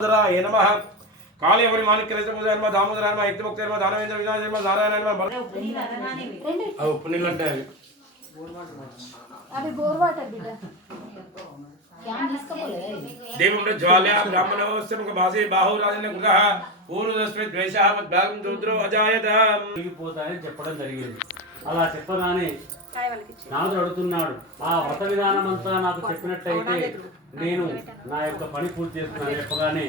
ये नमः काली अवरी मानिक कृष्ण पूजा नमः दामोदर नमः यज्ञमुक्त नमः दानवेंद्र विनाश नमः नारायण नमः अब पुण्य लड्डा है अभी गोरवाट है बेटा क्या इसका बोले देवम्र ज्वाल्या ब्राह्मणोस्य मुखभासे बाहु राजन गुगः पूर्वस्मित् द्वैषः मद्भागं रुद्रो अजायत పోతాయని చెప్పడం జరిగింది. అలా చెప్పగానే నారదుడు అడుగుతున్నాడు, ఆ వ్రత విధానం అంతా నాకు చెప్పినట్టయితే నేను నా యొక్క పని పూర్తి చేస్తున్నాను చెప్పగానే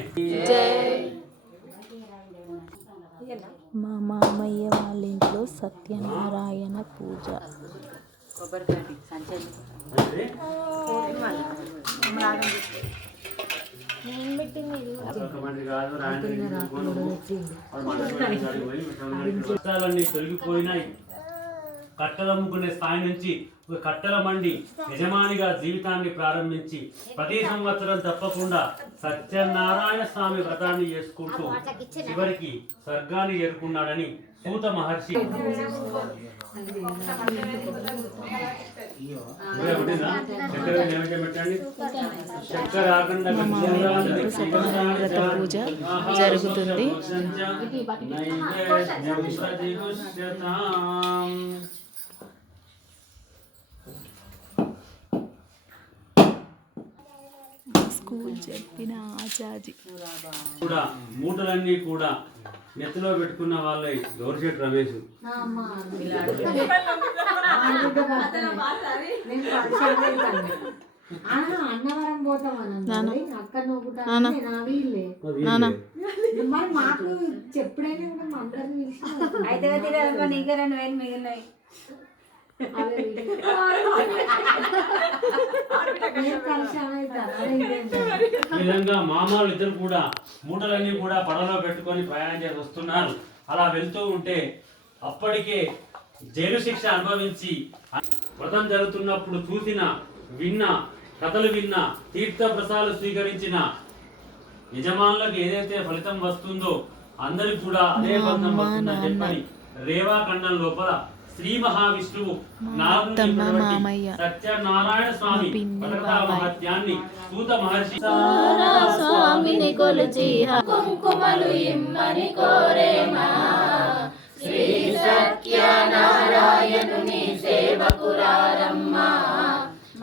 మా మామయ్య వాళ్ళ ఇంట్లో సత్యనారాయణ పూజ. కష్టాలన్నీ తొలగిపోయినాయి. కట్టెలమ్ముకునే స్థాయి నుంచి ఒక కట్టెల మండి యజమానిగా జీవితాన్ని ప్రారంభించి ప్రతి సంవత్సరం తప్పకుండా సత్యనారాయణ స్వామి వ్రతాన్ని చేసుకుంటూ చివరికి స్వర్గాన్ని చేరుకున్నాడని సూత మహర్షి పూజ జరుగుతుంది. స్కూల్ చెప్పిన ఆచార్య కూడా మూటలన్నీ కూడా నెత్తిలో పెట్టుకున్న వాళ్ళే గౌరిశెట్టి రమేష్ అన్నవరం పోతామని అక్క మాకు చెప్పుడైనా అందరినీ ఇంకా 2,000 మిగిలినాయి. ఈ విధంగా మామలు ఇద్దరు కూడా మూటలన్నీ కూడా పడవలో పెట్టుకొని ప్రయాణం చేసి వస్తున్నారు. అలా వెళ్తూ ఉంటే అప్పటికే జైలు శిక్ష అనుభవించి వ్రతం జరుగుతున్నప్పుడు చూసిన విన్న కథలు విన్న తీర్థ ప్రసాదాలు స్వీకరించిన యజమానులకు ఏదైతే ఫలితం వస్తుందో అందరికి కూడా అదే ఫలితం వస్తుందని చెప్పని రేవా ఖండం లోపల శ్రీ మహావిష్ణువు సత్యనారాయణ స్వామి మహత్యాన్ని సూత మహర్షి స్వామిని కొలిచి కుంకుమలు ఇమ్మని కోరేమా శ్రీ సత్యనారాయణుని సేవకురారమ్మా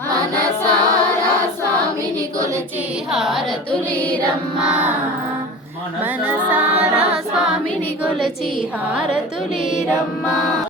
మనసారా స్వామిని కొలిచి హారతులీరమ్మా మనసారా స్వామిని కొలిచి హారతులీరమ్మా.